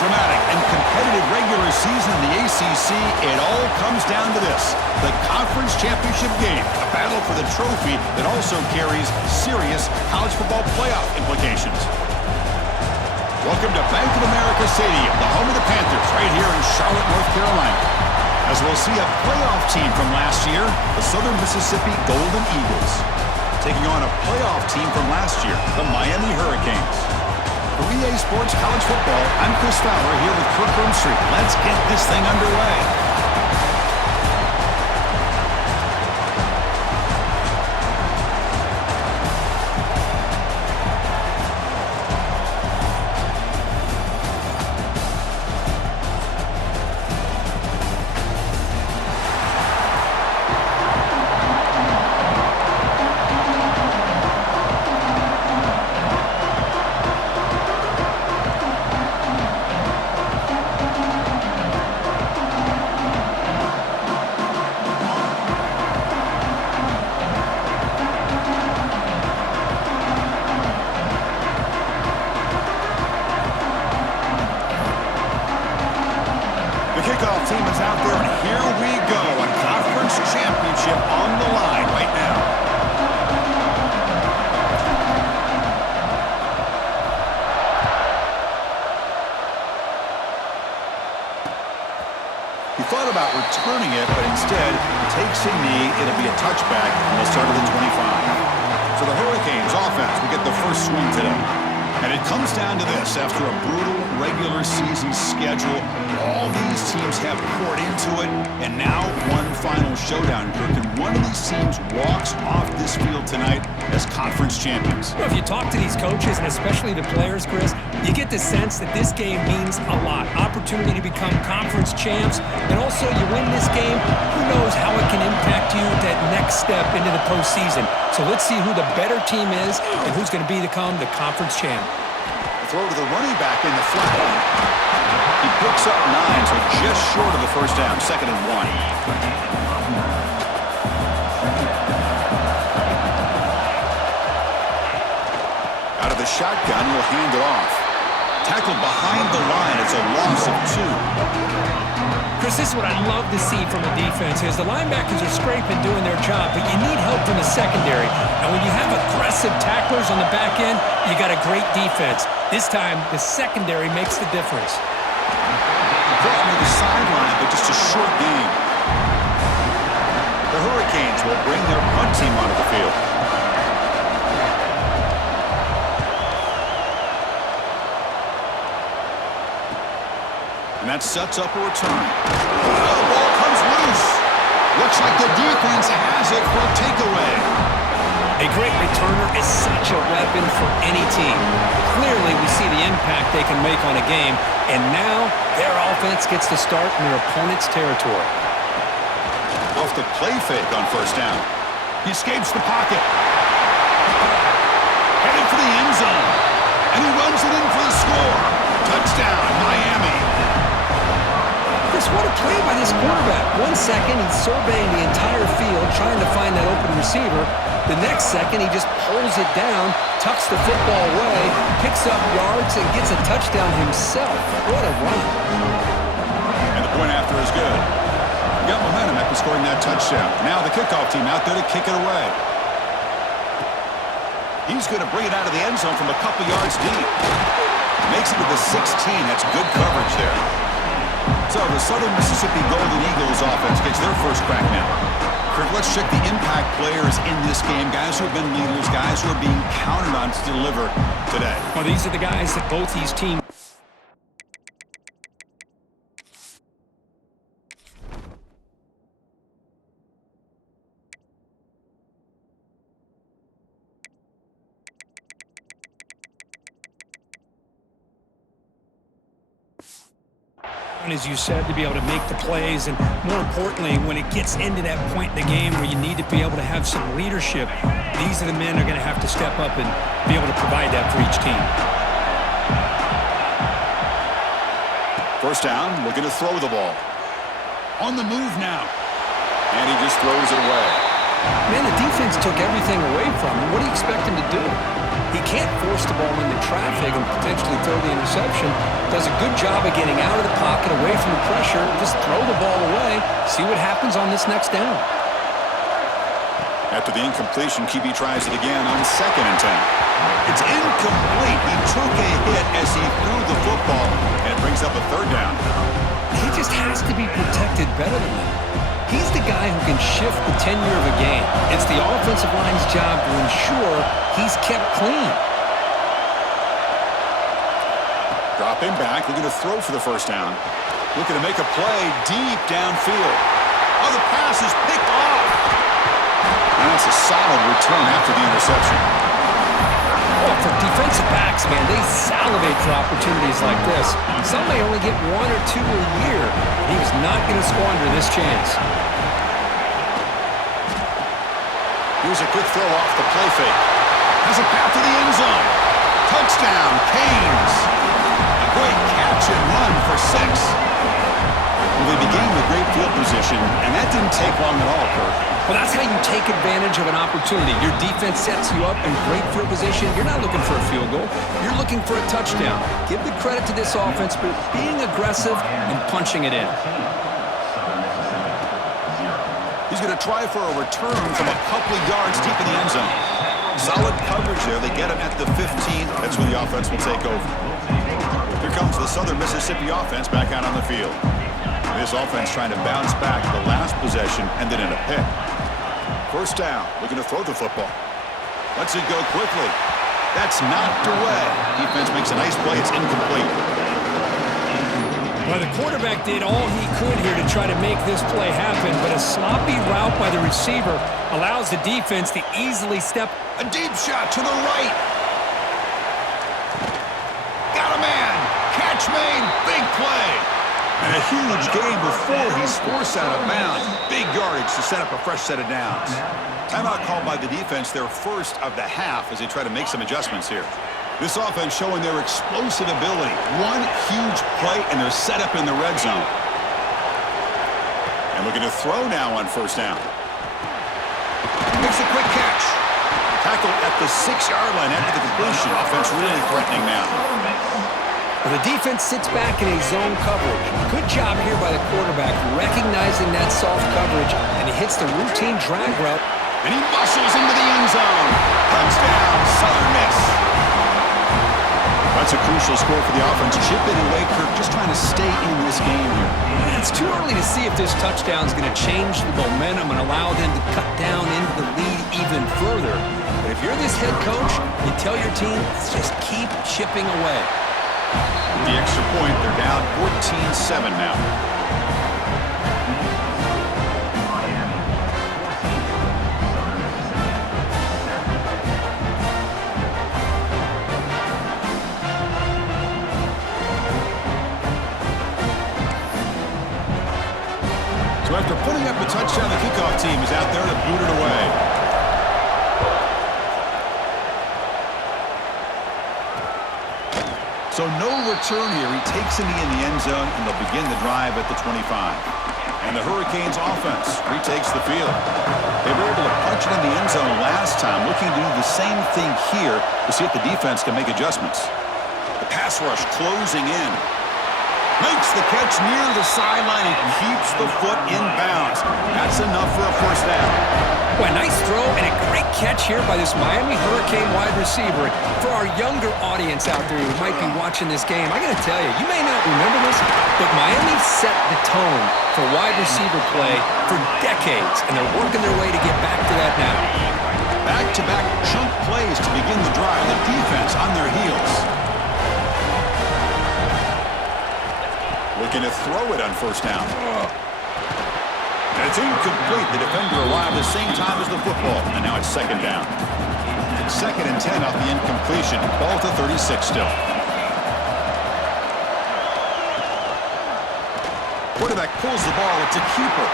dramatic and competitive regular season in the ACC, it all comes down to this: the conference championship game, a battle for the trophy that also carries serious college football playoff implications. Welcome to Bank of America Stadium, the home of the Panthers, right here in Charlotte, North Carolina. As we'll see a playoff team from last year, the Southern Mississippi Golden Eagles, taking on a playoff team from last year, the Miami Hurricanes. For EA Sports College Football, I'm Chris Fowler here with Kirk Herbstreit. Let's get this thing underway. Kickoff team is out there, and here we go. A conference championship on the line right now. He thought about returning it, but instead takes a knee. It'll be a touchback, and they'll start at the 25. So the Hurricanes offense will get the first swing today. And it comes down to this: after a brutal regular season schedule, all these teams have poured into it, and now one final showdown, Kirk, and one of these teams walks off this field tonight as conference champions. Well, if you talk to these coaches, and especially the players, Chris, you get the sense that this game means a lot. Opportunity to become conference champs, and also you win this game, who knows how it can impact you that next step into the postseason. So let's see who the better team is and who's going to become the conference champ. Throw to the running back in the flat. He picks up 9, so just short of the first down, 2nd and 1. Out of the shotgun, he'll hand it off. Tackled behind the line. It's a loss of 2. Chris, this is what I love to see from the defense is the linebackers are scraping, doing their job, but you need help from the secondary. And when you have aggressive tacklers on the back end, you got a great defense. This time, the secondary makes the difference. Brought to the sideline, but just a short gain. The Hurricanes will bring their punt team onto the field. And that sets up a return. Oh, the ball comes loose. Looks like the defense has it for a takeaway. A great returner is such a weapon for any team. Clearly, we see the impact they can make on a game, and now their offense gets to start in their opponent's territory. Off the play fake on first down. He escapes the pocket. Headed for the end zone. And he runs it in for the score. Touchdown, Miami. Chris, what a play by this quarterback. 1 second, he's surveying the entire field, trying to find that open receiver. The next second, he just pulls it down, tucks the football away, picks up yards, and gets a touchdown himself. What a run. And the point after is good. He got momentum after scoring that touchdown. Now the kickoff team out there to kick it away. He's going to bring it out of the end zone from a couple yards deep. Makes it to the 16. That's good coverage there. So the Southern Mississippi Golden Eagles offense gets their first crack now. Kirk, let's check the impact players in this game, guys who have been leaders, guys who are being counted on to deliver today. Well, these are the guys that both these teams as you said, to be able to make the plays, and more importantly, when it gets into that point in the game where you need to be able to have some leadership, these are the men that are going to have to step up and be able to provide that for each team. First down, looking to throw the ball. On the move now. And he just throws it away. Man, the defense took everything away from him. What do you expect him to do? He can't force the ball into traffic and potentially throw the interception. Does a good job of getting out of the pocket, away from the pressure. Just throw the ball away. See what happens on this next down. After the incompletion, QB tries it again on 2nd and 10. It's incomplete. He took a hit as he threw the football, and it brings up a 3rd down. He just has to be protected better than that. He's the guy who can shift the tenure of a game. It's the offensive line's job to ensure he's kept clean. Dropping back, looking to throw for the 1st down. Looking to make a play deep downfield. Oh, the pass is picked off. And that's a solid return after the interception. Oh, for defensive backs, man, they salivate for opportunities like this. Some may only get 1 or 2 a year. He was not going to squander this chance. Here's a quick throw off the play fake. Has a path to the end zone. Touchdown, Canes. A great catch and run for 6. Well, they began with great field position, and that didn't take long at all, Kirk. Well, that's how you take advantage of an opportunity. Your defense sets you up in great field position. You're not looking for a field goal. You're looking for a touchdown. Give the credit to this offense for being aggressive and punching it in. He's going to try for a return from a couple of yards deep in the end zone. Solid coverage there. They get him at the 15. That's where the offense will take over. Here comes the Southern Mississippi offense back out on the field. This offense trying to bounce back. The last possession ended in a pick. 1st down, looking to throw the football. Lets it go quickly. That's knocked away. Defense makes a nice play. It's incomplete. Well, the quarterback did all he could here to try to make this play happen, but a sloppy route by the receiver allows the defense to easily step. A deep shot to the right. Got a man. Catch made. Big play. And a huge gain before he's forced out of bounds. Big yardage to set up a fresh set of downs. Timeout called by the defense, their 1st of the half, as they try to make some adjustments here. This offense showing their explosive ability. One huge play, and they're set up in the red zone. And looking to throw now on 1st down. Makes a quick catch. Tackle at the 6-yard line after the completion. Offense really threatening now. Well, the defense sits back in a zone coverage. Good job here by the quarterback, recognizing that soft coverage, and he hits the routine drag route. And he muscles into the end zone. Touchdown, Southern Miss. That's a crucial score for the offense. Chipping away, Kirk, just trying to stay in this game here. It's too early to see if this touchdown is going to change the momentum and allow them to cut down into the lead even further. But if you're this head coach, you tell your team, just keep chipping away. The extra point, they're down 14-7 now. So after putting up a touchdown, the kickoff team is out there to boot it away. So no return here. He takes a knee in the end zone, and they'll begin the drive at the 25. And the Hurricanes offense retakes the field. They were able to punch it in the end zone last time, looking to do the same thing here to see if the defense can make adjustments. The pass rush closing in. Makes the catch near the sideline and keeps the foot in bounds. That's enough for a 1st down. Well, a nice throw and a great catch here by this Miami Hurricane wide receiver. For our younger audience out there who might be watching this game, I got to tell you, you may not remember this, but Miami set the tone for wide receiver play for decades, and they're working their way to get back to that now. Back-to-back chunk plays to begin the drive. The defense on their heels. Looking to throw it on 1st down. And it's incomplete. The defender arrived the same time as the football. And now it's 2nd down. 2nd and 10 off the incompletion. Ball to 36 still. Quarterback pulls the ball. It's a keeper.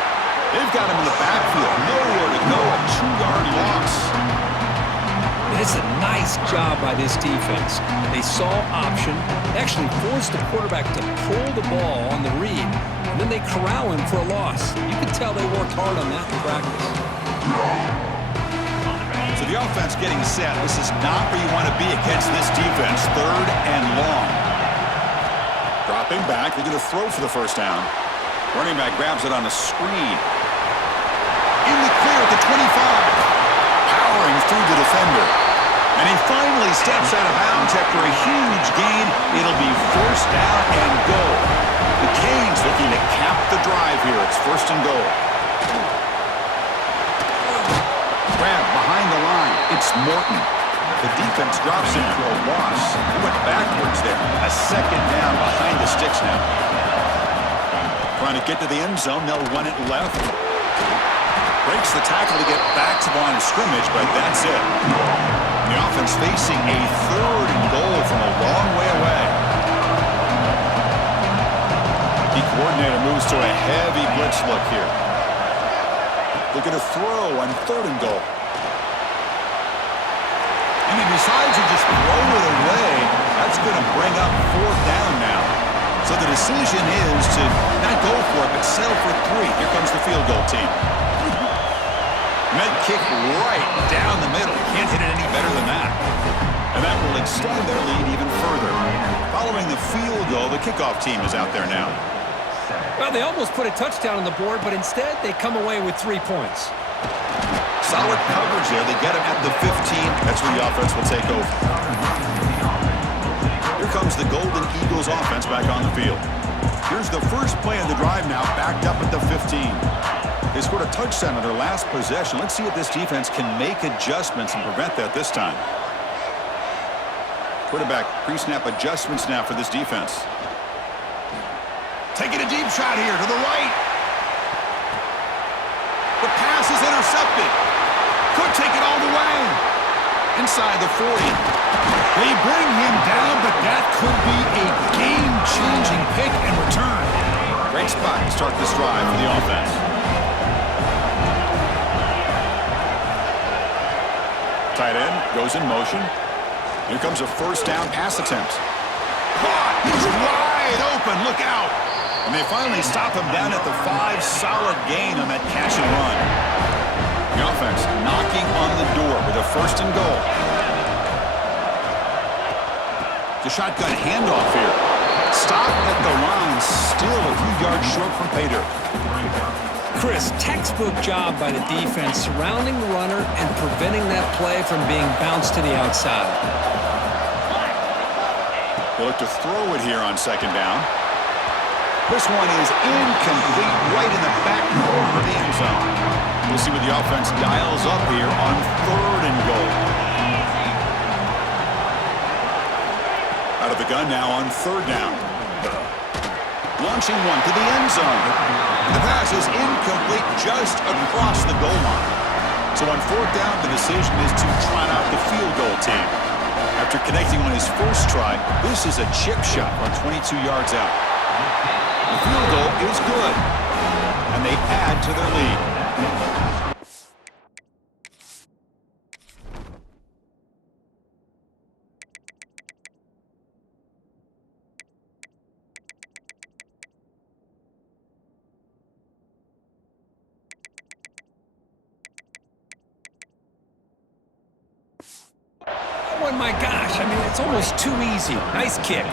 They've got him in the backfield. Nowhere to go. A 2-yard loss. It's a nice job by this defense. They saw option, actually forced the quarterback to pull the ball on the read, and then they corral him for a loss. You can tell they worked hard on that in practice. So the offense getting set. This is not where you want to be against this defense. 3rd and long. Dropping back. They're going to throw for the first down. Running back grabs it on the screen. In the clear at the 25. Powering through the defender. And he finally steps out of bounds after a huge gain. It'll be 1st down and goal. The Canes looking to cap the drive here. It's 1st and goal. Grab behind the line. It's Morton. The defense drops him for a loss. He went backwards there. A 2nd down behind the sticks now. Trying to get to the end zone. They'll run it left. Breaks the tackle to get back to the line of scrimmage, but that's it. The offense facing a 3rd and goal from a long way away. The coordinator moves to a heavy blitz look here. Looking to throw on 3rd and goal. And he decides to just throw it away. That's going to bring up 4th down now. So the decision is to not go for it, but settle for 3. Here comes the field goal team. Med kick right down the middle. Can't hit it any better than that. And that will extend their lead even further. Following the field goal, the kickoff team is out there now. Well, they almost put a touchdown on the board, but instead they come away with 3 points. Solid coverage there. They get him at the 15. That's where the offense will take over. Here comes the Golden Eagles offense back on the field. Here's the first play of the drive now, backed up at the 15. They scored a touchdown on their last possession. Let's see if this defense can make adjustments and prevent that this time. Quarterback pre-snap adjustments now for this defense. Taking a deep shot here to the right. The pass is intercepted. Could take it all the way. Inside the 40. They bring him down, but that could be a game-changing pick and return. Great spot to start this drive for the offense. Tight end goes in motion. Here comes a 1st down pass attempt. He's wide open. Look out. And they finally stop him down at the 5. Solid gain on that catch and run. The offense knocking on the door with a 1st and goal. The shotgun handoff here. Stop at the line. Still a few yards short from pay dirt. Chris, textbook job by the defense surrounding the runner and preventing that play from being bounced to the outside. They look to throw it here on 2nd down. This one is incomplete right in the back corner of the end zone. We'll see what the offense dials up here on 3rd and goal. Out of the gun now on 3rd down. Launching one to the end zone. The pass is incomplete just across the goal line. So on 4th down, the decision is to trot out the field goal team. After connecting on his first try, this is a chip shot from 22 yards out. The field goal is good, and they add to their lead. Oh, my gosh. I mean, it's almost too easy. Nice kick.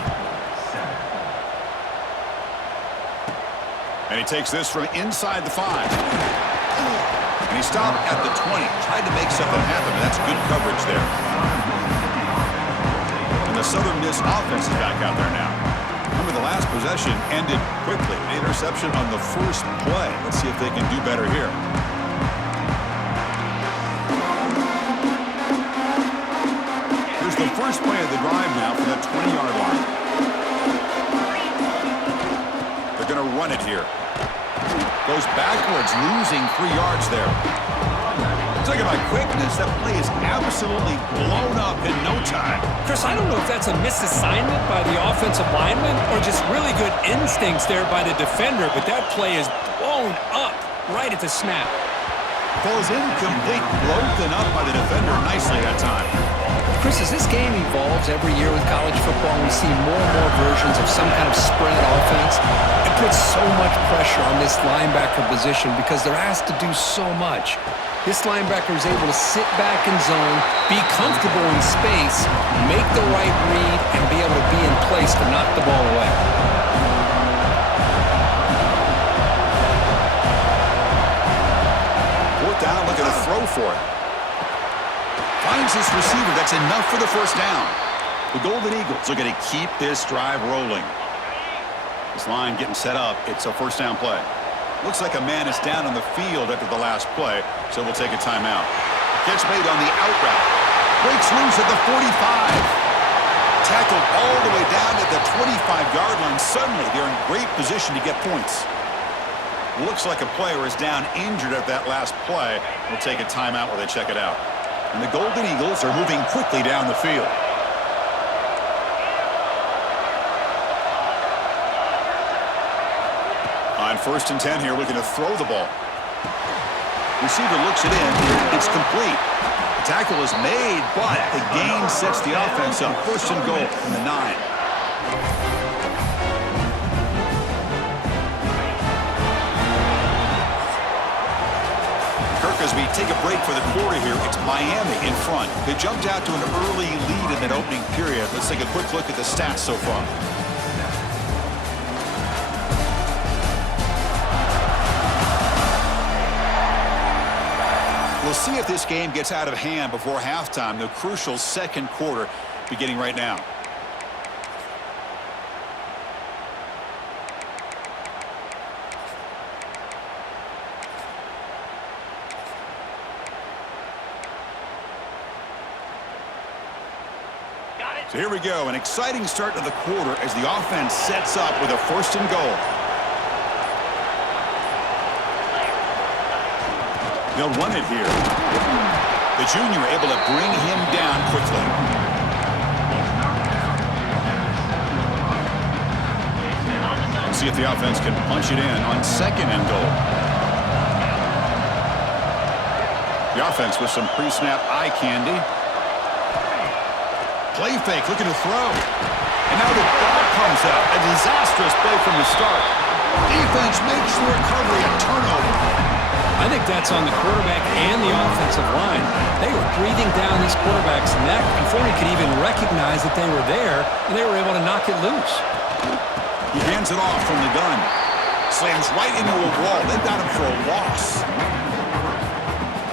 And he takes this from inside the 5. And he stopped at the 20. Tried to make something happen, but that's good coverage there. And the Southern Miss offense is back out there now. Remember, the last possession ended quickly. An interception on the first play. Let's see if they can do better here. Here's the first play of the drive now from that 20-yard line. They're going to run it here. Goes backwards, losing 3 yards there. Talking about quickness, that play is absolutely blown up in no time. Chris, I don't know if that's a misassignment by the offensive lineman or just really good instincts there by the defender, but that play is blown up right at the snap. Ball is incomplete, broken up by the defender nicely that time. Chris, as this game evolves every year with college football, we see more and more versions of some kind of spread offense. It puts so much pressure on this linebacker position because they're asked to do so much. This linebacker is able to sit back in zone, be comfortable in space, make the right read, and be able to be in place to knock the ball away. Fourth down, looking to throw for it. Finds his receiver. That's enough for the first down. The Golden Eagles are going to keep this drive rolling. This line getting set up. It's a first down play. Looks like a man is down on the field after the last play, so we'll take a timeout. Catch made on the out route. Breaks loose at the 45. Tackled all the way down at the 25-yard line. Suddenly, they're in great position to get points. Looks like a player is down injured at that last play. We'll take a timeout while they check it out. And the Golden Eagles are moving quickly down the field. On 1st and 10 here, looking to throw the ball. Receiver looks it in. It's complete. The tackle is made, but the gain sets the offense up. 1st and goal from the 9. As we take a break for the quarter here, it's Miami in front. They jumped out to an early lead in that opening period. Let's take a quick look at the stats so far. We'll see if this game gets out of hand before halftime. The crucial second quarter beginning right now. So here we go, an exciting start to the quarter as the offense sets up with a 1st and goal. They'll run it here. The junior able to bring him down quickly. Let's see if the offense can punch it in on 2nd and goal. The offense with some pre-snap eye candy. Play fake, looking to throw. And now the ball comes out. A disastrous play from the start. Defense makes the recovery, a turnover. I think that's on the quarterback and the offensive line. They were breathing down this quarterback's neck before he could even recognize that they were there, and they were able to knock it loose. He hands it off from the gun. Slams right into a wall. They've got him for a loss.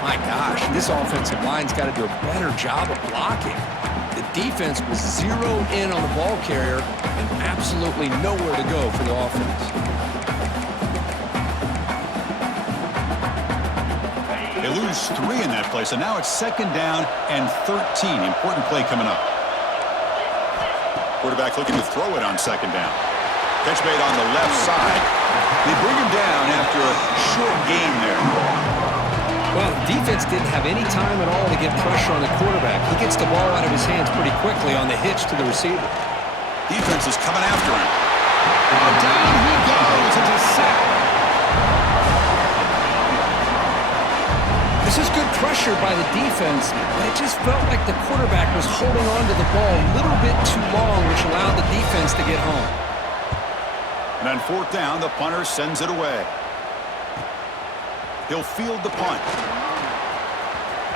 My gosh, this offensive line's got to do a better job of blocking. The defense was zeroed in on the ball carrier and absolutely nowhere to go for the offense. They lose 3 in that play, so now it's 2nd down and 13. Important play coming up. Quarterback looking to throw it on 2nd down. Catch made on the left side. They bring him down after a short gain there. Well, the defense didn't have any time at all to get pressure on the quarterback. He gets the ball out of his hands pretty quickly on the hitch to the receiver. Defense is coming after him. And down he goes. It's a sack. This is good pressure by the defense, but it just felt like the quarterback was holding on to the ball a little bit too long, which allowed the defense to get home. And on 4th down, the punter sends it away. He'll field the punt.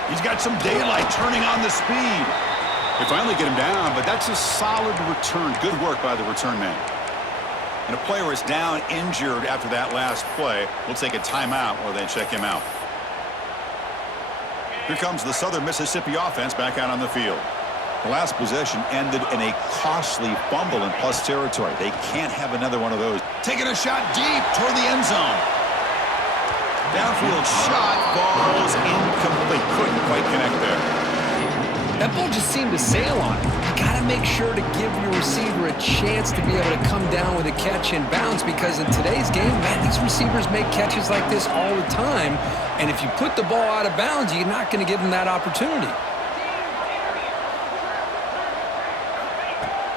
He's got some daylight turning on the speed. They finally get him down, but that's a solid return. Good work by the return man. And a player is down injured after that last play. We'll take a timeout while they check him out. Here comes the Southern Mississippi offense back out on the field. The last possession ended in a costly fumble in plus territory. They can't have another one of those. Taking a shot deep toward the end zone. Downfield shot, falls incomplete. Couldn't quite connect there. That ball just seemed to sail on him. You got to make sure to give your receiver a chance to be able to come down with a catch and bounce, because in today's game, man, these receivers make catches like this all the time. And if you put the ball out of bounds, you're not going to give them that opportunity.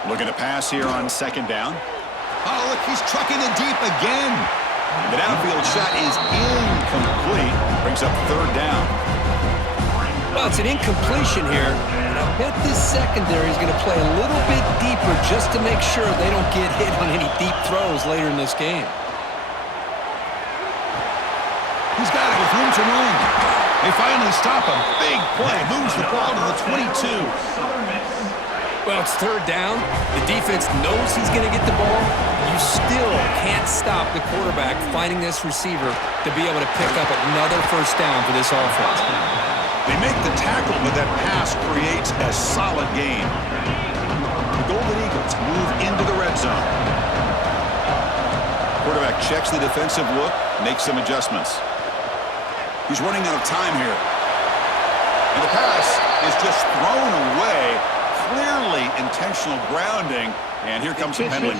Looking to pass here on 2nd down. Oh, look, he's trucking it deep again. The downfield shot is incomplete. Brings up 3rd down. Well, it's an incompletion here. Bet this secondary is going to play a little bit deeper just to make sure they don't get hit on any deep throws later in this game. He's got it with room to run. They finally stop him. Big play. Moves the ball to the 22. Well, it's third down. The defense knows he's going to get the ball. You still can't stop the quarterback finding this receiver to be able to pick up another first down for this offense. They make the tackle, but that pass creates a solid gain. The Golden Eagles move into the red zone. Quarterback checks the defensive look, makes some adjustments. He's running out of time here. And the pass is just thrown away. Clearly intentional grounding. And here comes the penalty.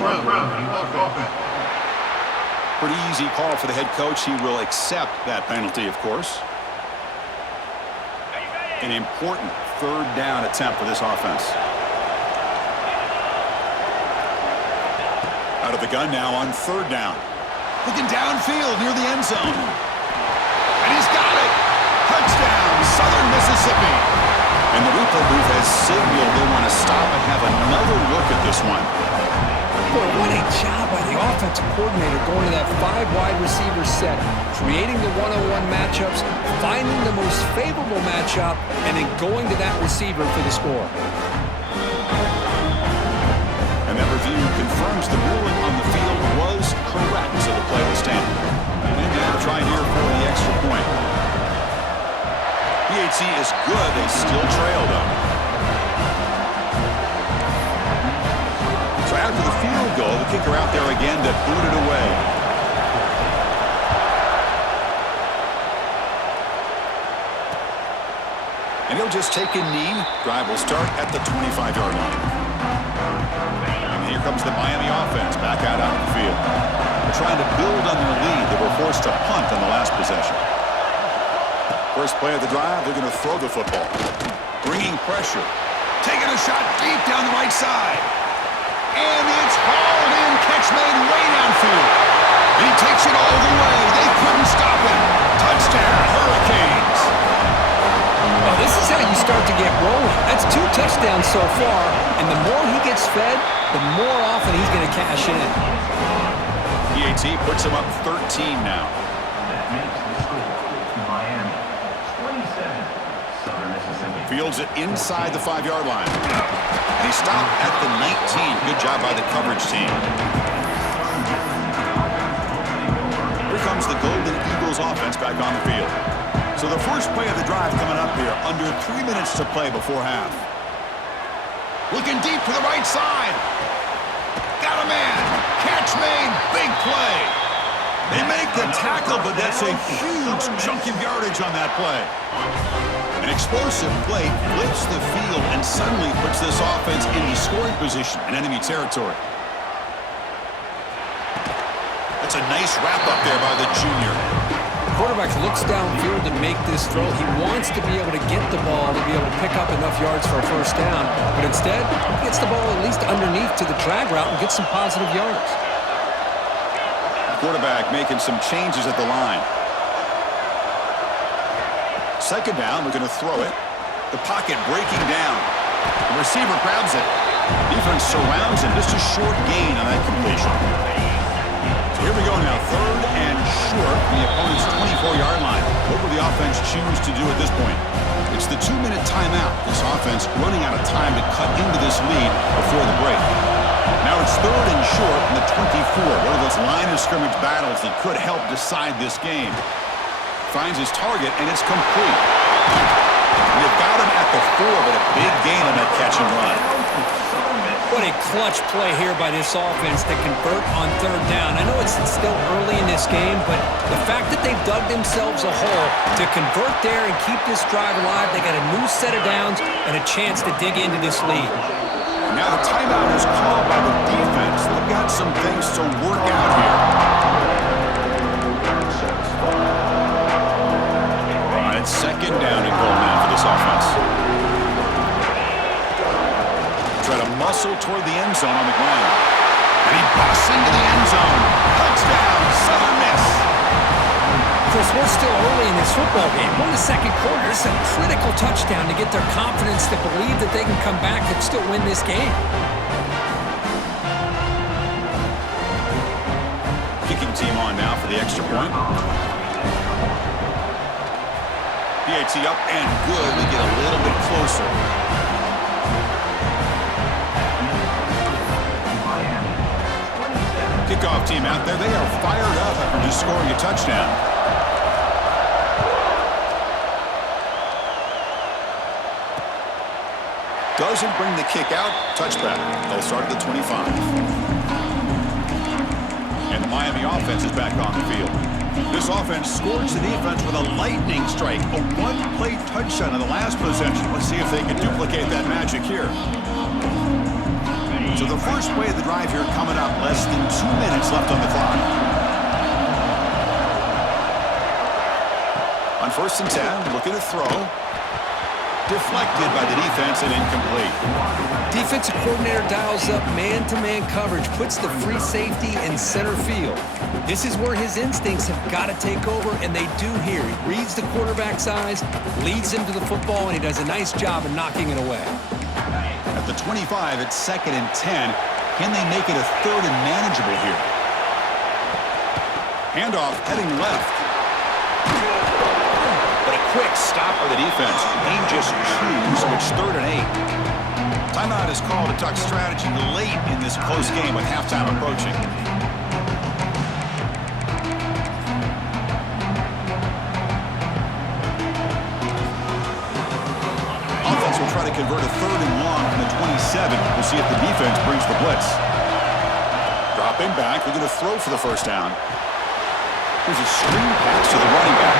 Pretty easy call for the head coach. He will accept that penalty, of course. An important third down attempt for this offense. Out of the gun now on third down. Looking downfield near the end zone. And he's got it. Touchdown, Southern Mississippi. And the replay booth has signaled they want to stop and have another look at this one. Boy, what a job by the offensive coordinator going to that 5 wide receiver set, creating the one-on-one matchups, finding the most favorable matchup, and then going to that receiver for the score. And that review confirms the ruling on the field was correct, so the play will stand. And now try here for the extra point. PHC is good. They still trail, though. So after the field goal, the kicker out there again to boot it away. And he'll just take a knee. Drive will start at the 25-yard line. And here comes the Miami offense back out on the field. They're trying to build on their lead. They were forced to punt on the last possession. First play of the drive, they're going to throw the football. Bringing pressure. Taking a shot deep down the right side. And it's hauled in. Catch made way downfield. And he takes it all the way. They couldn't stop him. Touchdown, Hurricanes. Well, this is how you start to get rolling. That's 2 touchdowns so far. And the more he gets fed, the more often he's going to cash in. PAT puts him up 13 now. Fields it inside the 5-yard line. And he stopped at the 19. Good job by the coverage team. Here comes the Golden Eagles offense back on the field. So the first play of the drive coming up here. Under 3 minutes to play before half. Looking deep to the right side. Got a man. Catch made. Big play. They make the tackle, but that's a huge chunk of yardage on that play. An explosive play flips the field and suddenly puts this offense into scoring position in enemy territory. That's a nice wrap up there by the junior. The quarterback looks downfield to make this throw. He wants to be able to get the ball to be able to pick up enough yards for a first down, but instead, he gets the ball at least underneath to the drag route and gets some positive yards. Quarterback making some changes at the line. Second down, we're going to throw it. The pocket breaking down. The receiver grabs it. Defense surrounds him. Just a short gain on that completion. So here we go now. Third and short from the opponent's 24-yard line. What will the offense choose to do at this point? It's the 2-minute timeout. This offense running out of time to cut into this lead before the break. Now it's third and short from the 24. One of those line of scrimmage battles that could help decide this game. Finds his target, and it's complete. They've got him at the 4, but a big gain on that catch and run. What a clutch play here by this offense to convert on third down. I know it's still early in this game, but the fact that they've dug themselves a hole to convert there and keep this drive alive, they got a new set of downs and a chance to dig into this lead. Now the timeout is called by the defense. They've got some things to work out here. Second down and goal now for this offense. Try to muscle toward the end zone on the ground. And he busts into the end zone. Touchdown, Southern Miss. Chris, we're still early in this football game. We're in the second quarter. This is a critical touchdown to get their confidence to believe that they can come back and still win this game. Kicking team on now for the extra point. PAT up and good. We get a little bit closer. Kickoff team out there. They are fired up after just scoring a touchdown. Doesn't bring the kick out. Touchback. They'll start at the 25. And the Miami offense is back on the field. This offense scored the defense with a lightning strike. A one-play touchdown on the last possession. Let's see if they can duplicate that magic here. So the first play of the drive here coming up. Less than 2 minutes left on the clock. On 1st and 10, looking to throw. Deflected by the defense and incomplete. Defensive coordinator dials up man-to-man coverage, puts the free safety in center field. This is where his instincts have got to take over, and they do here. He reads the quarterback's eyes, leads him to the football, and he does a nice job of knocking it away. At the 25, it's 2nd and 10. Can they make it a 3rd and manageable here? Handoff heading left. But a quick stop by the defense. They just choose, so it's 3rd and 8. Timeout is called to talk strategy late in this close game with halftime approaching. Offense will try to convert a 3rd and long from the 27. We'll see if the defense brings the blitz. Dropping back, they're going to throw for the 1st down. Here's a screen pass to the running back.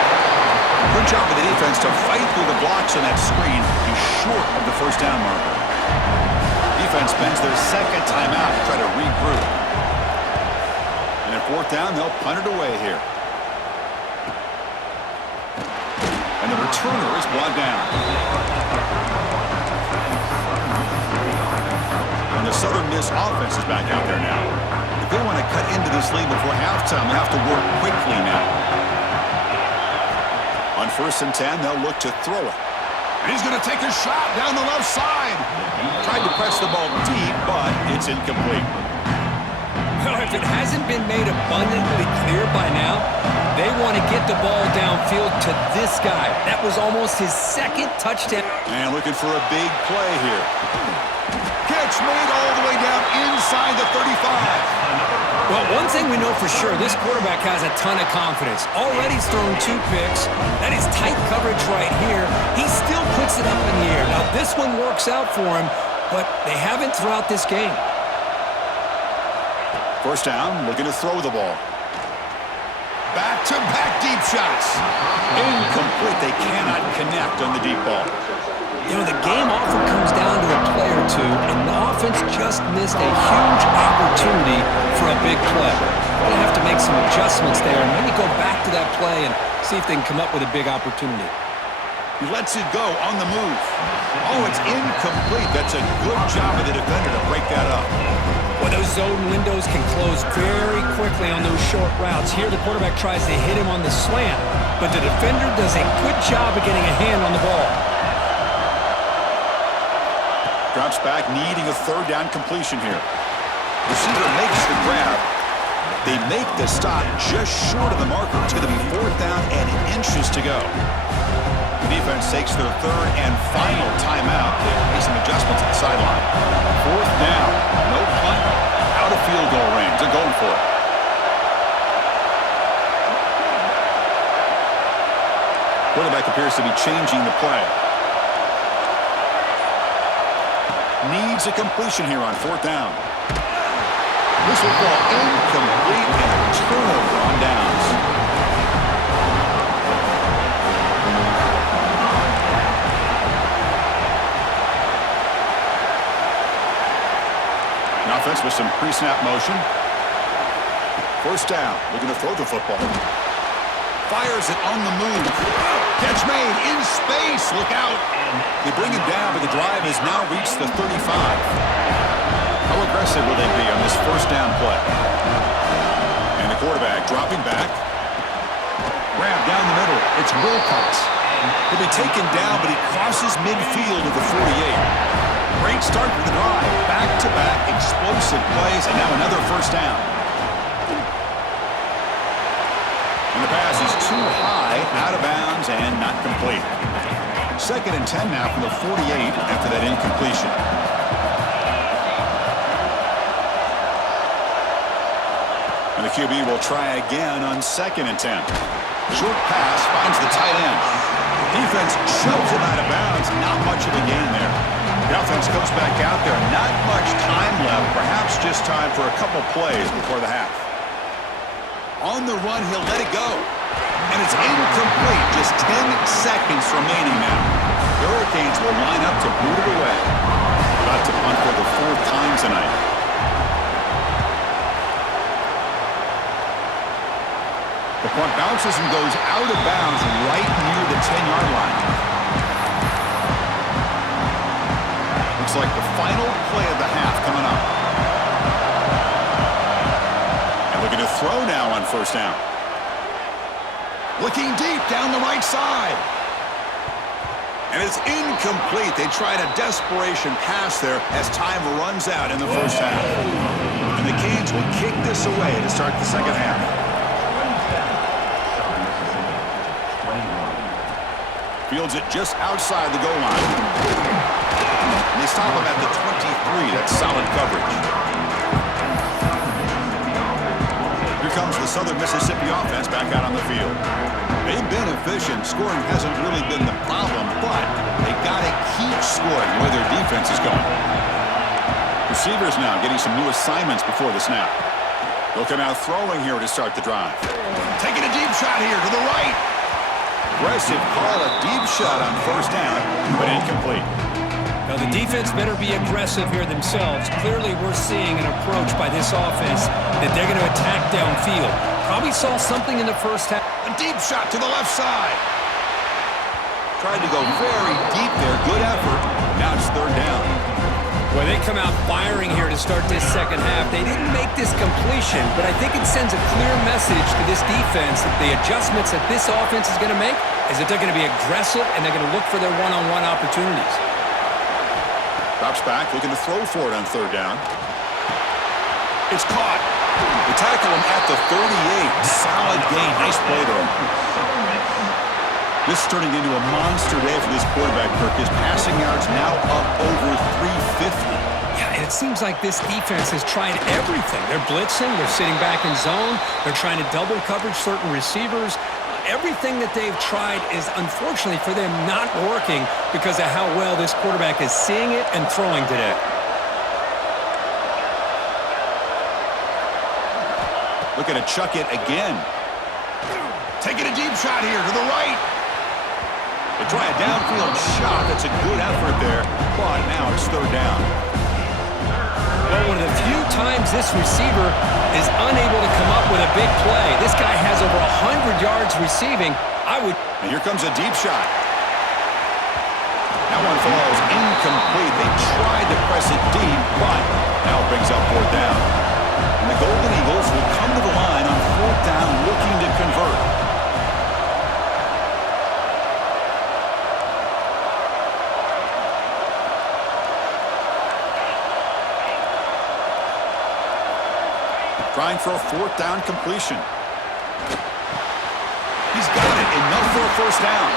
Good job of the defense to fight through the blocks on that screen. He's short of the 1st down marker. Defense spends their 2nd timeout to try to regroup. And at 4th down, they'll punt it away here. And the returner is brought down. And the Southern Miss offense is back out there now. If they want to cut into this lead before halftime, they'll have to work quickly now. On 1st and 10, they'll look to throw it. And he's going to take a shot down the left side. Tried to press the ball deep, but it's incomplete. Well, if it hasn't been made abundantly clear by now, they want to get the ball downfield to this guy. That was almost his 2nd touchdown. And looking for a big play here. Catch made all the way down inside the 35. Well, one thing we know for sure, this quarterback has a ton of confidence. Already he's thrown 2 picks. That is tight coverage right here. He still puts it up in the air. Now, this one works out for him, but they haven't throughout this game. 1st down, looking to throw the ball. Back-to-back deep shots. Incomplete. They cannot connect on the deep ball. You know, the game often comes down to a play or two, and the offense just missed a huge opportunity for a big play. They're going to have to make some adjustments there and maybe go back to that play and see if they can come up with a big opportunity. He lets it go on the move. Oh, it's incomplete. That's a good job of the defender to break that up. Well, those zone windows can close very quickly on those short routes. Here, the quarterback tries to hit him on the slant, but the defender does a good job of getting a hand on the ball. Drops back, needing a 3rd down completion here. Receiver makes the grab. They make the stop just short of the marker. It's going to be 4th down and inches to go. The defense takes their 3rd and final timeout. They make some adjustments at the sideline. 4th down, no punt, out of field goal range. They're going for it. Quarterback appears to be changing the play. Needs a completion here on 4th down. This will fall incomplete and a turnover on downs. An offense with some pre-snap motion. 1st down, looking to throw the football. Fires it on the move. Catch made in space. Look out. They bring him down, but the drive has now reached the 35. How aggressive will they be on this 1st down play? And the quarterback dropping back. Grab down the middle. It's Wilcox. He'll be taken down, but he crosses midfield at the 48. Great start for the drive. Back-to-back explosive plays, and now another first down. And the pass is too high, out of bounds, and not complete. 2nd and 10 now from the 48 after that incompletion. And the QB will try again on 2nd and 10. Short pass finds the tight end. Defense shoves him out of bounds. Not much of a gain there. The offense goes back out there. Not much time left. Perhaps just time for a couple plays before the half. On the run, he'll let it go. And it's incomplete. Just 10 seconds remaining now. The Hurricanes will line up to boot it away. About to punt for the 4th time tonight. The punt bounces and goes out of bounds right near the 10-yard line. Looks like the final play of the half coming up. And looking to throw now on 1st down. Looking deep down the right side. And it's incomplete. They tried a desperation pass there as time runs out in the 1st half. And the Canes will kick this away to start the 2nd half. Fields it just outside the goal line. And they stop him at the 23. That's solid coverage. Here comes the Southern Mississippi offense back out on the field. They've been efficient. Scoring hasn't really been the problem, but they got to keep scoring where their defense is going. Receivers now getting some new assignments before the snap. They'll come out throwing here to start the drive. Taking a deep shot here to the right. Aggressive call, a deep shot on 1st down, but incomplete. Now, the defense better be aggressive here themselves. Clearly, we're seeing an approach by this offense that they're going to attack downfield. Probably saw something in the 1st half. A deep shot to the left side. Tried to go very deep there. Good effort. Now it's 3rd down. Well, they come out firing here to start this 2nd half. They didn't make this completion, but I think it sends a clear message to this defense that the adjustments that this offense is going to make is that they're going to be aggressive and they're going to look for their one-on-one opportunities. Drops back, looking to throw for it on 3rd down. It's caught. They tackle him at the 38. Solid gain. Nice play there. This is turning into a monster day for this quarterback, Kirk. His passing yards now up over 350. Yeah, and it seems like this defense has tried everything. They're blitzing. They're sitting back in zone. They're trying to double coverage certain receivers. Everything that they've tried is, unfortunately for them, not working because of how well this quarterback is seeing it and throwing today. Looking to chuck it again. Taking a deep shot here to the right. They try a downfield shot. That's a good effort there. But now it's 3rd down. Well, one of the few times this receiver is unable to come up with a big play. This guy has over 100 yards receiving. And here comes a deep shot. That one falls incomplete. They tried to press it deep, but now it brings up 4th down. And the Golden Eagles will come to the line on 4th down looking to convert. Trying for a 4th down completion. He's got it. Enough for a 1st down.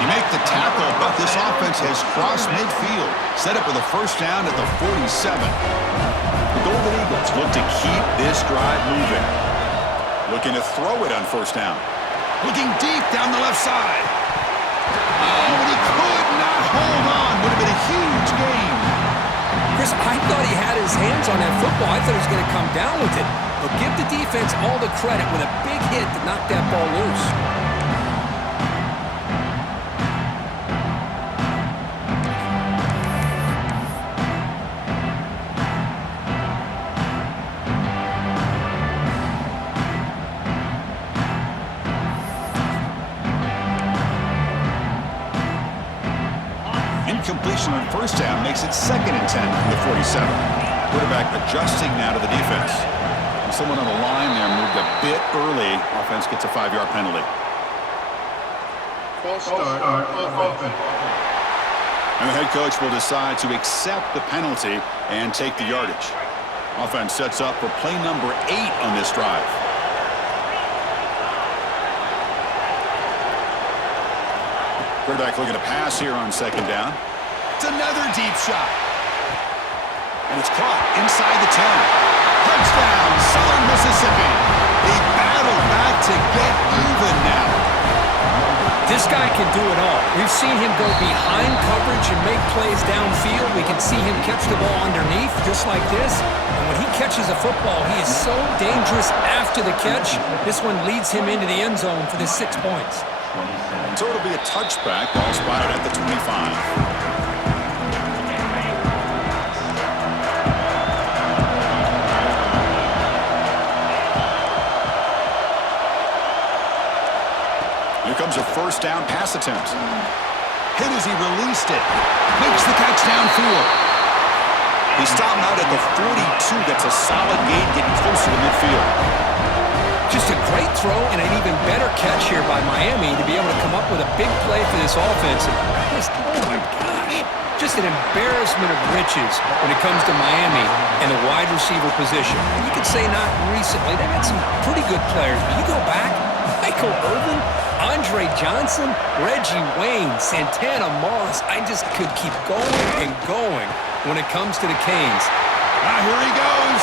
You make the tackle, but this offense has crossed midfield. Set up with a 1st down at the 47. The Golden Eagles look to keep this drive moving. Looking to throw it on 1st down. Looking deep down the left side. Oh, but he could not hold on. Would have been a huge gain. Chris, I thought he had his hands on that football. I thought he was going to come down with it. But give the defense all the credit with a big hit to knock that ball loose. Incompletion on 1st down makes it 2nd and 10 from the 47. Quarterback adjusting now to the defense. Someone on the line there moved a bit early. Offense gets a 5-yard penalty. False start on offense. And the head coach will decide to accept the penalty and take the yardage. Offense sets up for play number 8 on this drive. Quarterback looking to pass here on 2nd down. It's another deep shot. And it's caught inside the 10. Touchdown, Southern Mississippi. They battle back to get even now. This guy can do it all. We've seen him go behind coverage and make plays downfield. We can see him catch the ball underneath just like this. And when he catches a football, he is so dangerous after the catch. This one leads him into the end zone for the 6 points. So it'll be a touchback. Ball spotted at the 25. Here comes a 1st down pass attempt. Hit as he released it. Makes the catch downfield. He stopped him out at the 42. That's a solid gain getting closer to midfield. Just a great throw and an even better catch here by Miami to be able to come up with a big play for this offense. Oh my gosh. Just an embarrassment of riches when it comes to Miami and the wide receiver position. And you could say not recently. They've had some pretty good players, but you go back, Michael Irvin, Andre Johnson, Reggie Wayne, Santana Moss. I just could keep going and going when it comes to the Canes. Here he goes.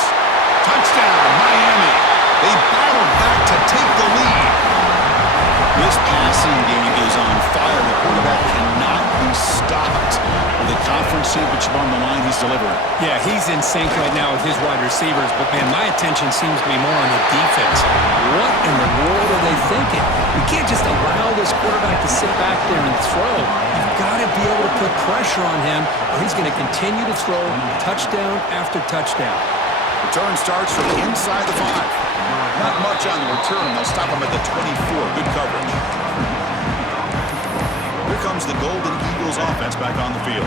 Touchdown, Miami. They battled back to take the lead. This passing game is on fire. The quarterback cannot be stopped. With the conference championship on the line, he's delivering. Yeah, he's in sync right now with his wide receivers, but, man, my attention seems to be more on the defense. What in the world are they thinking? You can't just allow this quarterback to sit back there and throw. You've got to be able to put pressure on him, or he's going to continue to throw touchdown after touchdown. Return starts from inside the 5. Not much on the return. They'll stop him at the 24. Good coverage. Here comes the Golden Eagles offense back on the field.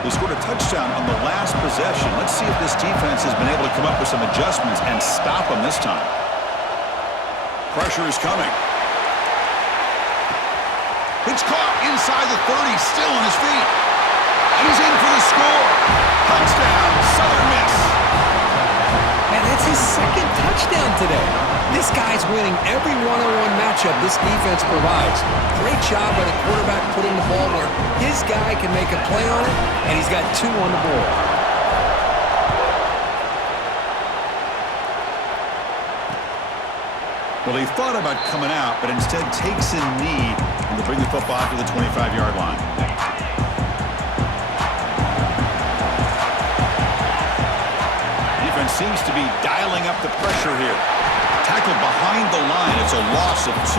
They scored a touchdown on the last possession. Let's see if this defense has been able to come up with some adjustments and stop them this time. Pressure is coming. It's caught inside the 30, still on his feet. And he's in for the score. Touchdown, Southern Miss. Man, that's his 2nd touchdown today. This guy's winning every one-on-one matchup this defense provides. Great job by the quarterback putting the ball where his guy can make a play on it, and he's got 2 on the board. Well, he thought about coming out, but instead takes a knee and to bring the football to the 25-yard line. Defense seems to be dialing up the pressure here. Tackled behind the line. It's a loss of 2.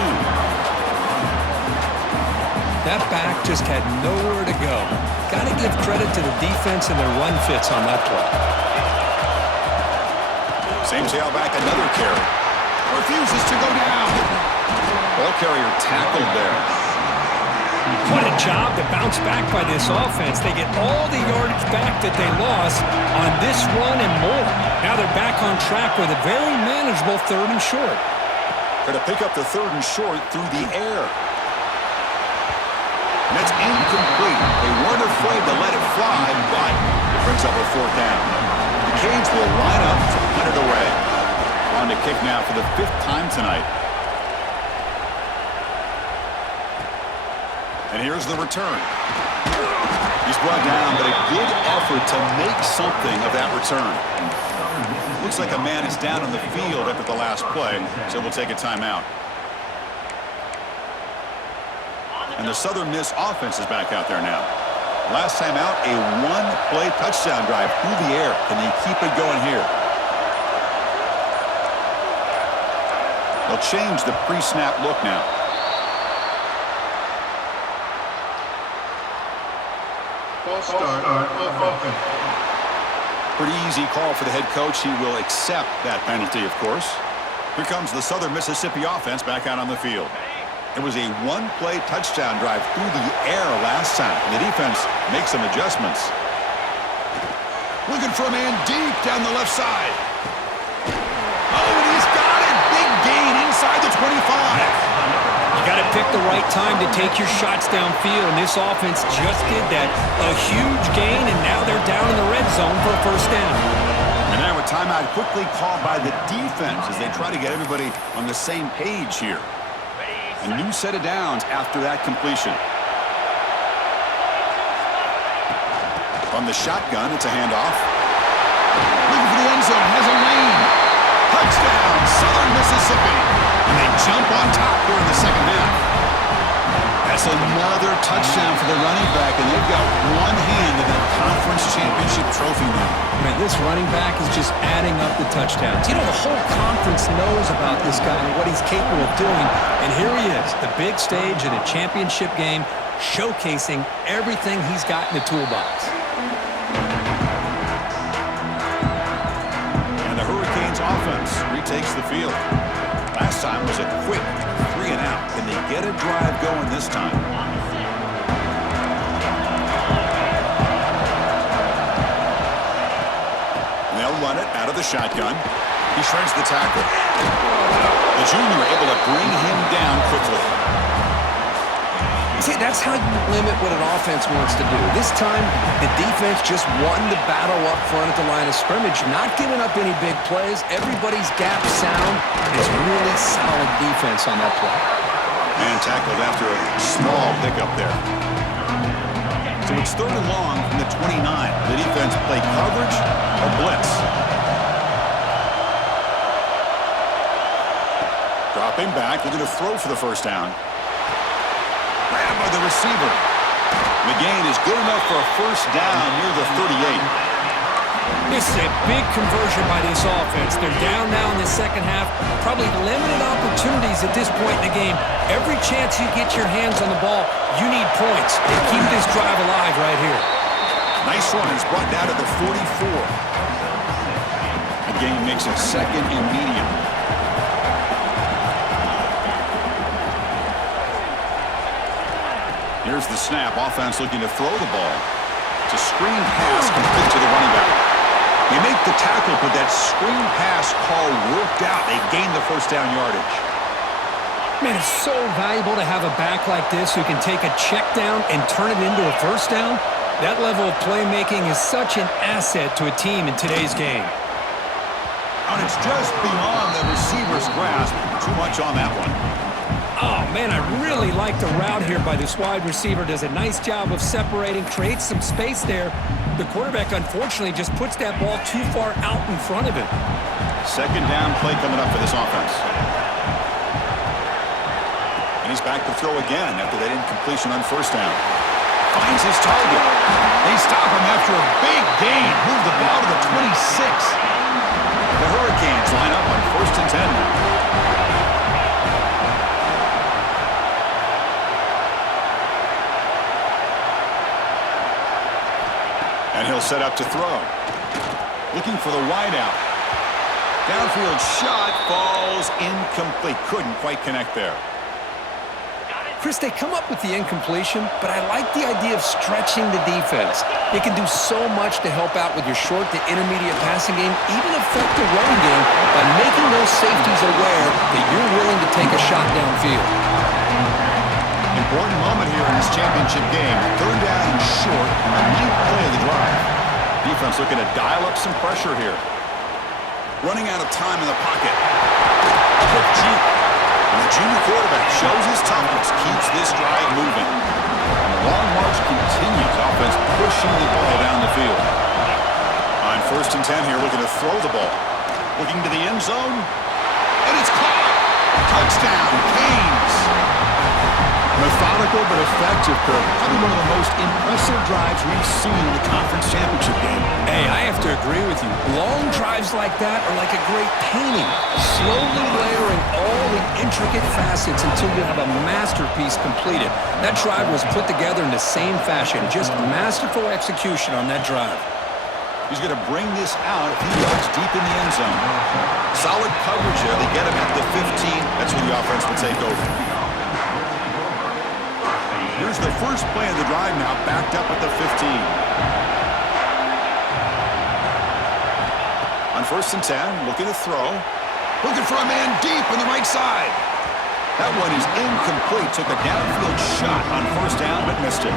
That back just had nowhere to go. Got to give credit to the defense and their run fits on that play. Same tailback, another carry. Refuses to go down. Ball carrier tackled there. What a job to bounce back by this offense. They get all the yardage back that they lost on this run and more. Now they're back on track with a very manageable 3rd and short. Going to pick up the 3rd and short through the air. And it's incomplete. They weren't afraid to let it fly, but it brings up a 4th down. The Canes will line up to punt it away. On to kick now for the 5th time tonight. And here's the return. He's brought down, but a good effort to make something of that return. Looks like a man is down on the field after the last play, so we'll take a timeout. And the Southern Miss offense is back out there now. Last time out, a 1-play touchdown drive through the air. Can they keep it going here? They'll change the pre-snap look now. False start on offense. Pretty easy call for the head coach. He will accept that penalty, of course. Here comes the Southern Mississippi offense back out on the field. It was a 1-play touchdown drive through the air last time. The defense makes some adjustments. Looking for a man deep down the left side. Oh, You got to pick the right time to take your shots downfield, and this offense just did that. A huge gain, and now they're down in the red zone for a first down. And now a timeout quickly called by the defense as they try to get everybody on the same page here. A new set of downs after that completion. From the shotgun, it's a handoff. Looking for the end zone, has a lane. Touchdown, Southern Mississippi. And they jump on top here in the second half. That's another touchdown for the running back, and they've got one hand in that conference championship trophy now. Man, this running back is just adding up the touchdowns. You know, the whole conference knows about this guy and what he's capable of doing. And here he is, the big stage in a championship game, showcasing everything he's got in the toolbox. And the Hurricanes offense retakes the field. Last time was a quick 3 and out. Can they get a drive going this time? They'll run it out of the shotgun. He shreds the tackle. The junior able to bring him down quickly. See, that's how you limit what an offense wants to do. This time, the defense just won the battle up front at the line of scrimmage, not giving up any big plays. Everybody's gap sound. It's really solid defense on that play. And tackled after a small pickup there. So it's 3rd and long from the 29. The defense play coverage or blitz. Dropping back, looking to throw for the first down. Grabbed by the receiver. McGain is good enough for a first down near the 38. This is a big conversion by this offense. They're down now in the second half. Probably limited opportunities at this point in the game. Every chance you get your hands on the ball, you need points. They keep this drive alive right here. Nice run. He's brought down to the 44. McGain makes it 2nd and medium. Here's the snap. Offense looking to throw the ball. It's a screen pass complete to the running back. They make the tackle, but that screen pass call worked out. They gained the first down yardage. Man, it's so valuable to have a back like this who can take a check down and turn it into a first down. That level of playmaking is such an asset to a team in today's game. And it's just beyond the receiver's grasp. Too much on that one. Oh, man, I really like the route here by this wide receiver. Does a nice job of separating, creates some space there. The quarterback, unfortunately, just puts that ball too far out in front of him. Second down play coming up for this offense. And he's back to throw again after that incompletion on first down. Finds his target. They stop him after a big gain. Move the ball to the 26. The Hurricanes line up on 1st and 10 now. And he'll set up to throw. Looking for the wideout. Downfield shot falls incomplete. Couldn't quite connect there. Chris, they come up with the incompletion, but I like the idea of stretching the defense. It can do so much to help out with your short to intermediate passing game, even affect the running game by making those safeties aware that you're willing to take a shot downfield. Important moment here in this championship game. 3rd down and short on the 9th play of the drive. Defense looking to dial up some pressure here. Running out of time in the pocket. And the junior quarterback shows his toughness, keeps this drive moving. And the long march continues. Offense pushing the ball down the field. On 1st and 10 here, looking to throw the ball. Looking to the end zone. And it's caught. Touchdown, Canes. Methodical but effective, Kirk. Probably one of the most impressive drives we've seen in the conference championship game. Hey, I have to agree with you. Long drives like that are like a great painting, slowly layering all the intricate facets until you have a masterpiece completed. That drive was put together in the same fashion, just masterful execution on that drive. He's going to bring this out a few yards deep in the end zone. Solid coverage there. They get him at the 15. That's where the offense will take over. Here's the first play of the drive now, backed up at the 15. On 1st and 10, looking to throw. Looking for a man deep on the right side. That one is incomplete. Took a downfield shot on first down, but missed it.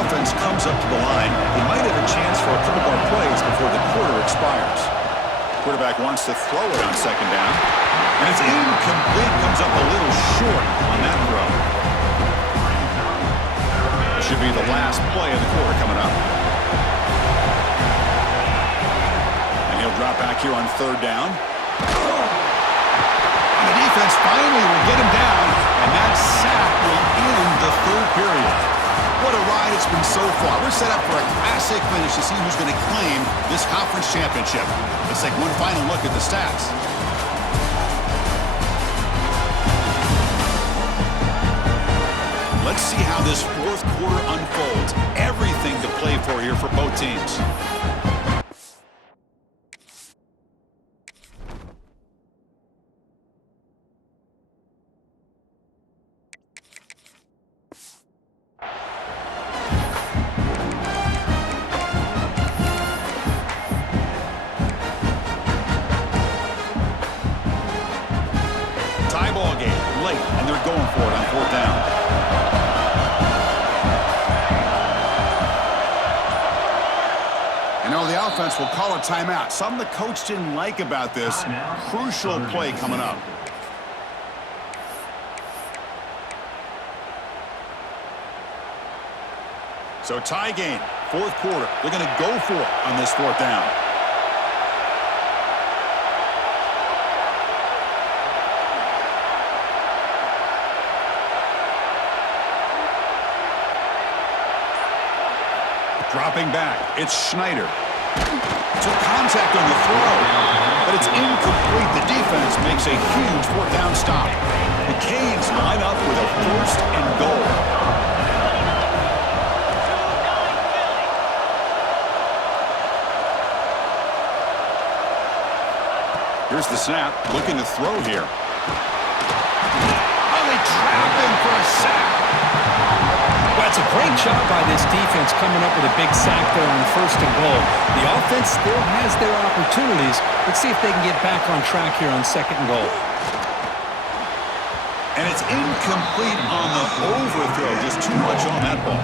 Offense comes up to the line. They might have a chance for a couple more plays before the quarter expires. Quarterback wants to throw it on second down. And it's incomplete. Comes up a little short on that throw. This should be the last play of the quarter coming up. And he'll drop back here on third down. The defense finally will get him down, and that sack will end the third period. What a ride it's been so far. We're set up for a classic finish to see who's going to claim this conference championship. Let's take one final look at the stats. Let's see how this fourth quarter unfolds. Everything to play for here for both teams. Tie ball game late, and they're going for it on fourth down. You know, the offense will call a timeout. Something the coach didn't like about this. Crucial play coming up. So tie game, fourth quarter. They're going to go for it on this fourth down. Dropping back, it's Schneider. Took contact on the throw, but it's incomplete. The defense makes a huge fourth down stop. The Canes line up with a first and goal. Here's the snap, looking to throw here. Oh, they trap him for a sack. Well, it's a great job by this defense coming up with a big sack there on first and goal. The offense still has their opportunities. Let's see if they can get back on track here on second and goal. And it's incomplete on the overthrow. Just too much on that ball.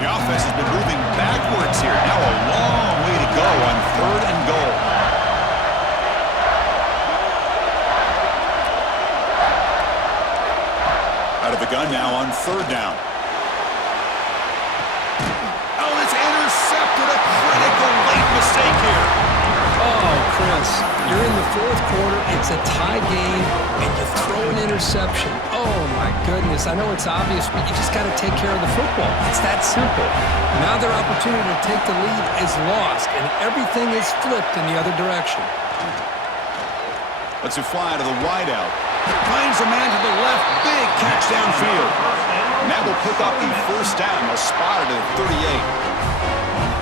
The offense has been moving backwards here. Now a long way to go on third and goal. Out of the gun now on third down. Oh, it's intercepted. A critical late mistake here. Oh, Chris, you're in the fourth quarter. It's a tie game, and you throw an interception. Oh, my goodness. I know it's obvious, but you just got to take care of the football. It's that simple. Now their opportunity to take the lead is lost, and everything is flipped in the other direction. Let's fly to the wideout. Finds a man to the left. Big catch downfield. And that will pick up the first down. They'll spot it at 38.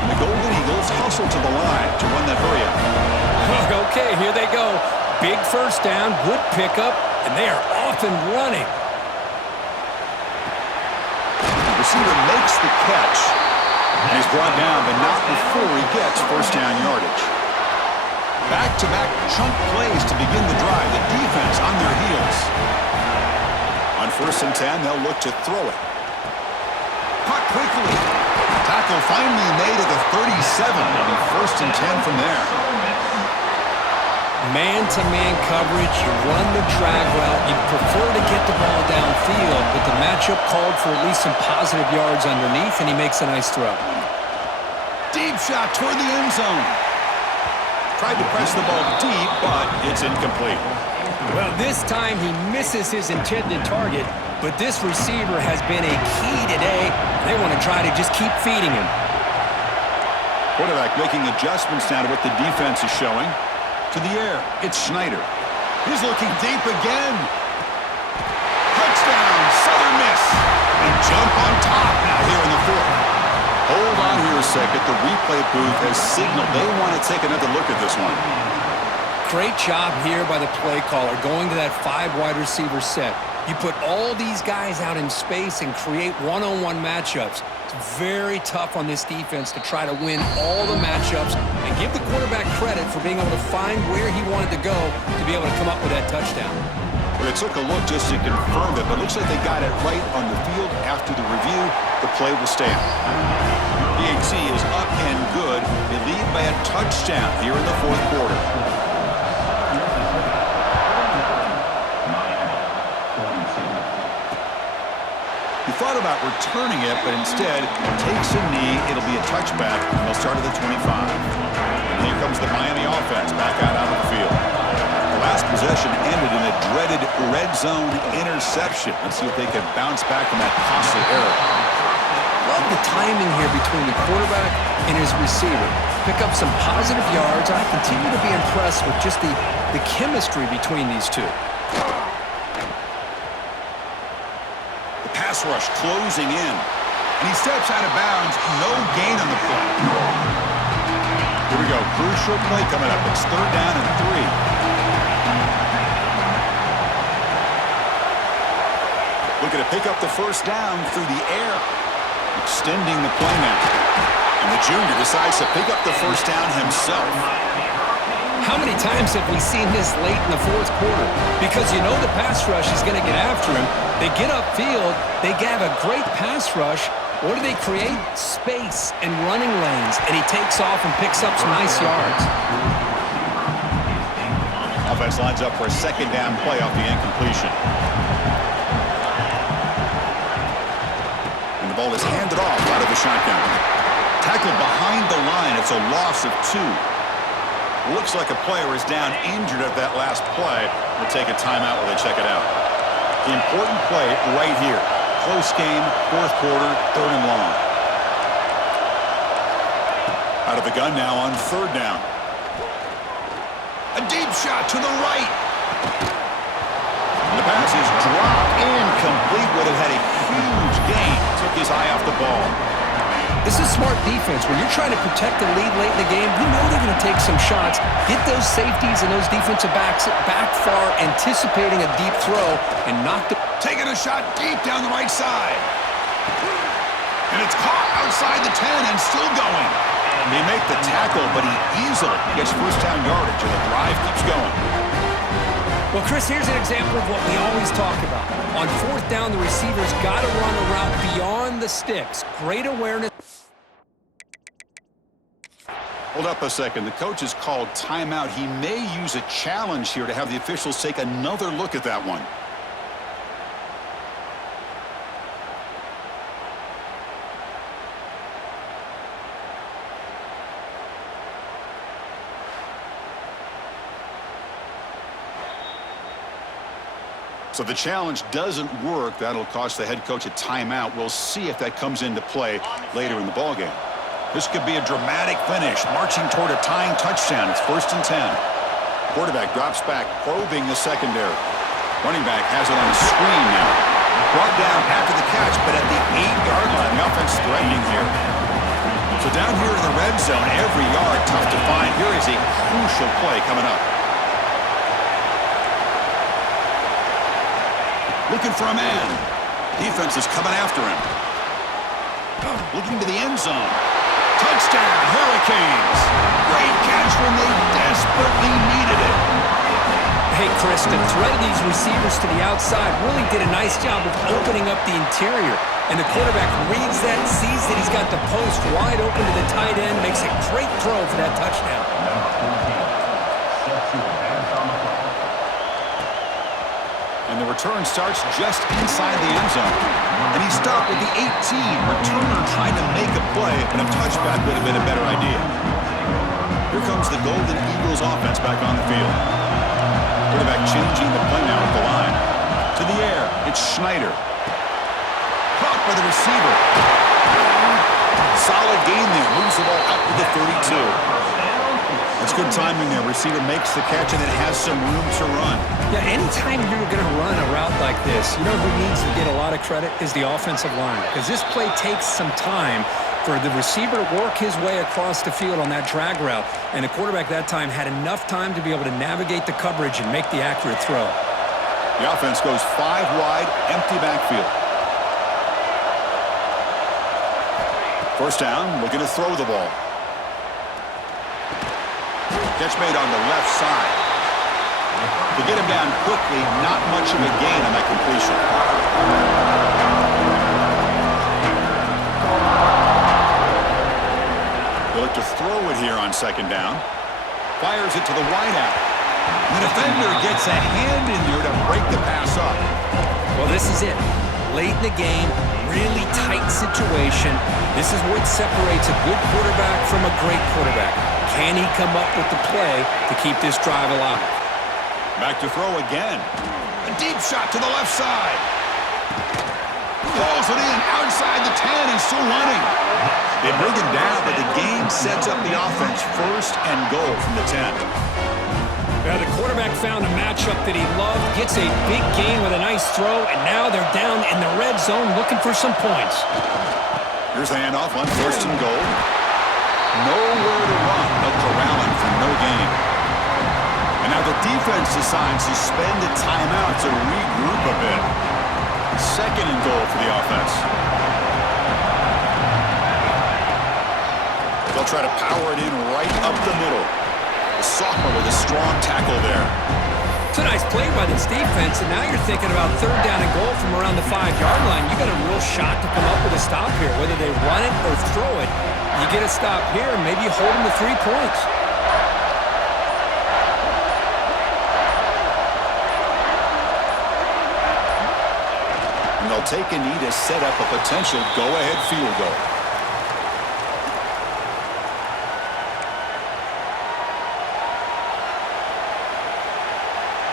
And the Golden Eagles hustle to the line to run that hurry up. Okay, here they go. Big first down, good pickup, and they are off and running. The receiver makes the catch. And he's brought down, but not before he gets first down yardage. Back-to-back chunk plays to begin the drive. The defense on their heels. On first and 10, they'll look to throw it. Caught quickly. Tackle finally made at the 37. It'll be first and 10 from there. Man-to-man coverage, you run the drag route. You prefer to get the ball downfield, but the matchup called for at least some positive yards underneath, and he makes a nice throw. Deep shot toward the end zone. Tried to press the ball deep, but it's incomplete. Well, this time he misses his intended target, but this receiver has been a key today. They want to try to just keep feeding him. Quarterback making adjustments now to what the defense is showing. To the air, it's Schneider. He's looking deep again. Touchdown, Southern Miss. And jump on top now here in the fourth. Hold on here a second. The replay booth has signaled they want to take another look at this one. Great job here by the play caller, going to that 5 wide receiver set. You put all these guys out in space and create one-on-one matchups. It's very tough on this defense to try to win all the matchups and give the quarterback credit for being able to find where he wanted to go to be able to come up with that touchdown. Well, it took a look just to confirm it, but it looks like they got it right on the field. After the review, the play will stand. PAT is up and good. They lead by a touchdown here in the fourth quarter. He thought about returning it, but instead takes a knee. It'll be a touchback, and they'll start at the 25. And here comes the Miami offense back out onto the field. The last possession ended in a dreaded red zone interception. Let's see if they can bounce back from that costly error. Love the timing here between the quarterback and his receiver. Pick up some positive yards. I continue to be impressed with just the chemistry between these two. The pass rush closing in. And he steps out of bounds. No gain on the play. Here we go. Crucial play coming up. It's 3rd down and 3. Looking to pick up the first down through the air. Extending the play now. And the junior decides to pick up the first down himself. How many times have we seen this late in the fourth quarter? Because you know the pass rush is going to get after him. They get upfield. They have a great pass rush. What do they create? Space and running lanes. And he takes off and picks up some nice yards. Offense lines up for a 2nd down play off the incompletion. And the ball is handed off out of the shotgun. Tackled behind the line. It's a loss of 2. Looks like a player is down injured at that last play. We'll take a timeout while they check it out. Important play right here. Close game, 4th quarter, 3rd and long. Out of the gun now on 3rd down. A deep shot to the right. The pass is dropped incomplete. Would have had a huge gain. Took his eye off the ball. This is smart defense. When you're trying to protect the lead late in the game, you know they're going to take some shots, get those safeties and those defensive backs back far, anticipating a deep throw, and knock the... Taking a shot deep down the right side. And it's caught outside the 10 and still going. They make the tackle, but he easily gets first down yardage, and the drive keeps going. Well, Chris, here's an example of what we always talk about. On 4th down, the receiver's got to run a route beyond the sticks. Great awareness. Hold up a second. The coach has called timeout. He may use a challenge here to have the officials take another look at that one. So the challenge doesn't work. That'll cost the head coach a timeout. We'll see if that comes into play later in the ballgame. This could be a dramatic finish, marching toward a tying touchdown. It's 1st and 10. Quarterback drops back, probing the secondary. Running back has it on a screen now. Brought down after the catch, but at the 8-yard line, the offense threatening here. So down here in the red zone, every yard tough to find. Here is a crucial play coming up. Looking for a man. Defense is coming after him. Looking to the end zone. Touchdown, Hurricanes. Great catch when they desperately needed it. Hey, Chris, the threat of these receivers to the outside really did a nice job of opening up the interior. And the quarterback reads that, sees that he's got the post wide open to the tight end, makes a great throw for that touchdown. And the return starts just inside the end zone. And he stopped at the 18. Returner trying to make a play, and a touchback would have been a better idea. Here comes the Golden Eagles offense back on the field. Quarterback changing the play now at the line. To the air, it's Schneider. Caught by the receiver. Solid gain there. Moves the ball out to the 32. That's good timing there. Receiver makes the catch and it has some room to run. Yeah, anytime you're going to run a route like this, you know who needs to get a lot of credit is the offensive line. Because this play takes some time for the receiver to work his way across the field on that drag route. And the quarterback that time had enough time to be able to navigate the coverage and make the accurate throw. The offense goes 5 wide, empty backfield. First down, looking to throw the ball. Catch made on the left side. To get him down quickly, not much of a gain on that completion. They'll look to throw it here on second down. Fires it to the wideout. The defender gets a hand in there to break the pass up. Well, this is it. Late in the game, really tight situation. This is what separates a good quarterback from a great quarterback. Can he come up with the play to keep this drive alive? Back to throw again. A deep shot to the left side. Calls it in outside the 10 and still running. They bring him down, but the game sets up the offense first and goal from the 10. Now the quarterback found a matchup that he loved, gets a big gain with a nice throw, and now they're down in the red zone looking for some points. Here's the handoff on first and goal. Nowhere to run. They'll corral him for no gain. And now the defense decides to spend a timeout to regroup a bit. Second and goal for the offense. They'll try to power it in right up the middle. The sophomore with a strong tackle there. It's a nice play by this defense, and now you're thinking about third down and goal from around the 5-yard line. You got a real shot to come up with a stop here. Whether they run it or throw it, you get a stop here, and maybe you hold them to 3 points. And they'll take a knee to set up a potential go-ahead field goal.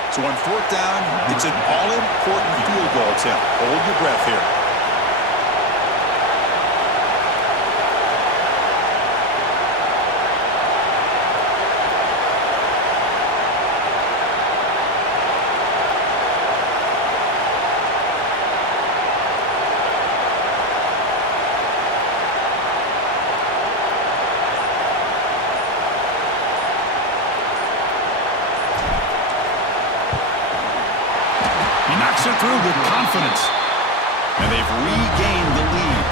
So on fourth down, it's an all-important field goal attempt. Hold your breath here. Through with confidence, and they've regained the lead.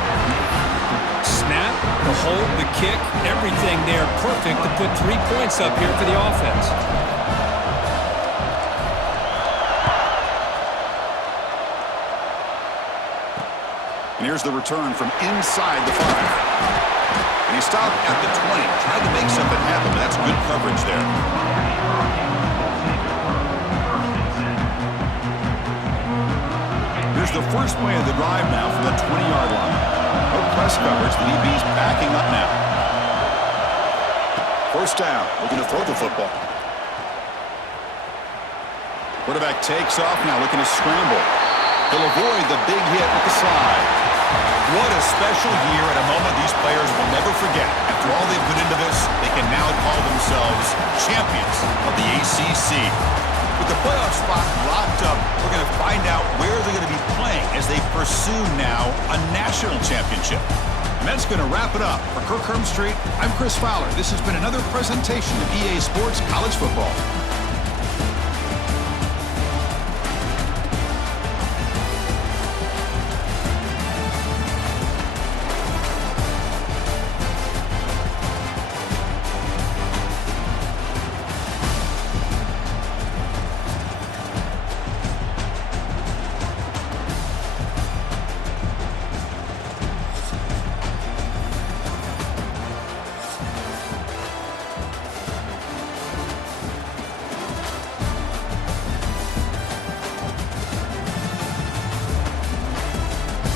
Snap, the hold, the kick, everything there perfect to put 3 points up here for the offense. And here's the return from inside the 5. And he stopped at the 20, tried to make something happen, but that's good coverage there. Here's the first play of the drive now from the 20-yard line. No press coverage. The DB's backing up now. First down. Looking to throw the football. Quarterback takes off now, looking to scramble. He'll avoid the big hit with the slide. What a special year at a moment these players will never forget. After all they've put into this, they can now call themselves champions of the ACC. With the playoff spot locked up, we're going to find out where they're going to be playing as they pursue now a national championship. And that's going to wrap it up. For Kirk Herbstreit, I'm Chris Fowler. This has been another presentation of EA Sports College Football.